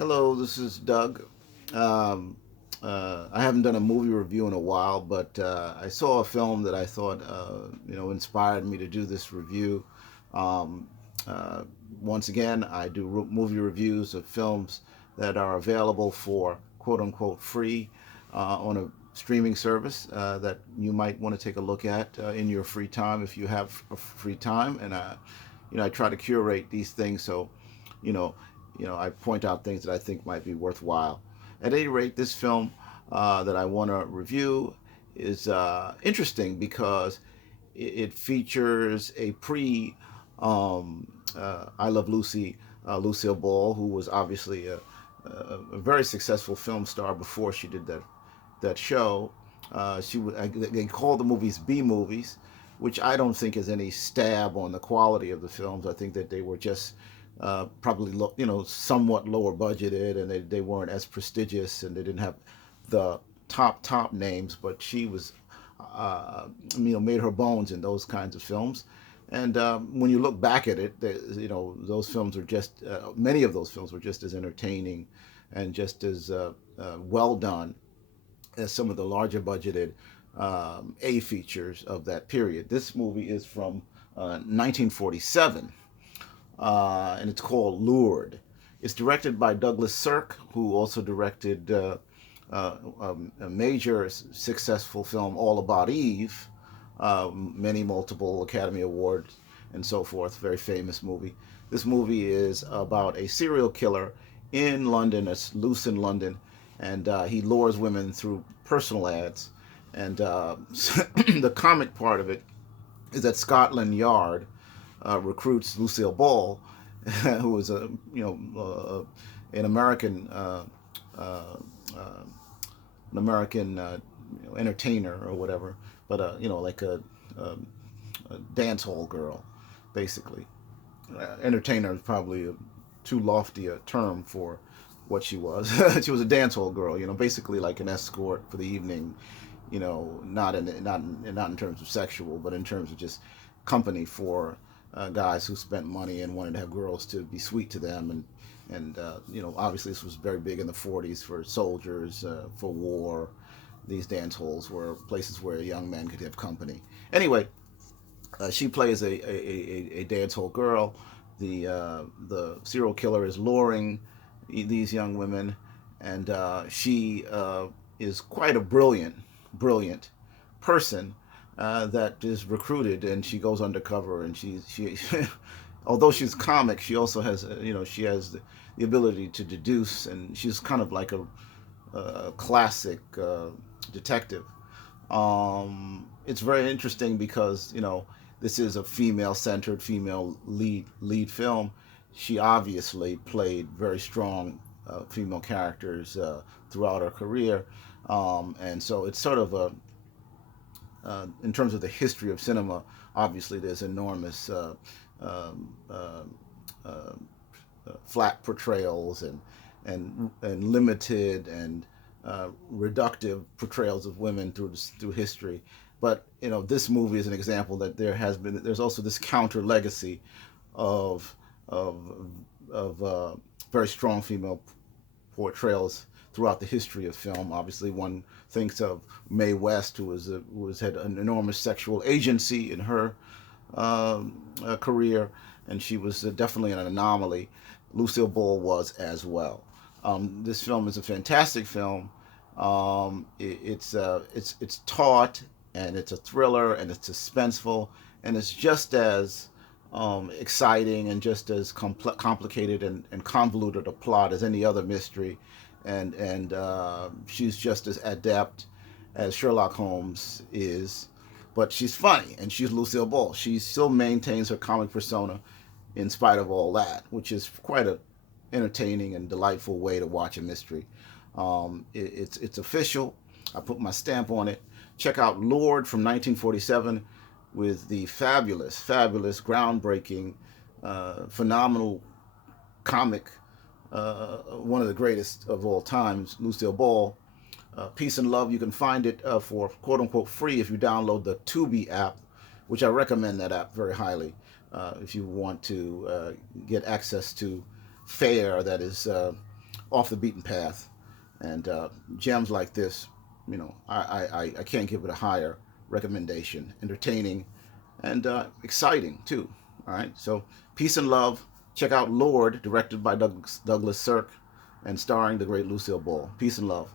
Hello, this is Doug. Um, I haven't done a movie review in a while, but I saw a film that I thought inspired me to do this review. Um, uh, Once again, I do movie reviews of films that are available for quote unquote free on a streaming service that you might want to take a look at in your free time if you have a free time. And I try to curate these things so you know I point out things that I think might be worthwhile. At any rate, this film that I want to review is interesting because it features a I Love Lucy, Lucille Ball, who was obviously a very successful film star before she did that show. They call the movies B movies, which I don't think is any stab on the quality of the films. I think that they were just probably somewhat lower budgeted, and they weren't as prestigious, and they didn't have the top names. But she was, made her bones in those kinds of films. And when you look back at it, those films are just many of those films were just as entertaining and just as well done as some of the larger budgeted A features of that period. This movie is from 1947, and it's called Lured. It's directed by Douglas Sirk, who also directed a major successful film, All About Eve, many multiple Academy Awards and so forth. Very famous movie. This movie is about a serial killer in London, it's loose in London, and he lures women through personal ads. And the comic part of it is that Scotland Yard recruits Lucille Ball, who is an American uh, an American entertainer or whatever, but like a dance hall girl, basically. Entertainer is probably too lofty a term for what she was. She was a dance hall girl, basically like an escort for the evening. Not in terms of sexual, but in terms of just company for guys who spent money and wanted to have girls to be sweet to them. And obviously this was very big in the 40s for soldiers, for war. These dance halls were places where young men could have company. Anyway, she plays a dance hall girl. The serial killer is luring these young women, and she is quite a brilliant person that is recruited, and she goes undercover, and she although she's comic, she also has she has the ability to deduce, and she's kind of like a classic detective. It's very interesting because this is a female-centered, female lead film. She obviously played very strong female characters throughout her career, and so it's sort of a in terms of the history of cinema. Obviously, there's enormous um, uh, uh, flat portrayals and limited and reductive portrayals of women through history. But this movie is an example that there's also this counter legacy of of of very strong female portrayals throughout the history of film. Obviously, one thinks of Mae West, who had an enormous sexual agency in her career, and she was definitely an anomaly. Lucille Ball was as well. This film is a fantastic film. It's taut, and it's a thriller, and it's suspenseful, and it's just as exciting and just as complicated and convoluted a plot as any other mystery. And she's just as adept as Sherlock Holmes is, but she's funny, and she's Lucille Ball. She still maintains her comic persona in spite of all that, which is quite a entertaining and delightful way to watch a mystery. It's official. I put my stamp on it. Check out Lord from 1947 with the fabulous, groundbreaking, phenomenal comic, one of the greatest of all times, Lucille Ball. Peace and Love. You can find it for quote unquote free if you download the Tubi app, which I recommend that app very highly if you want to get access to fare that is off the beaten path. And gems like this, I can't give it a higher recommendation. Entertaining and exciting too. All right, so peace and love. Check out Lord, directed by Douglas Sirk, and starring the great Lucille Ball. Peace and love.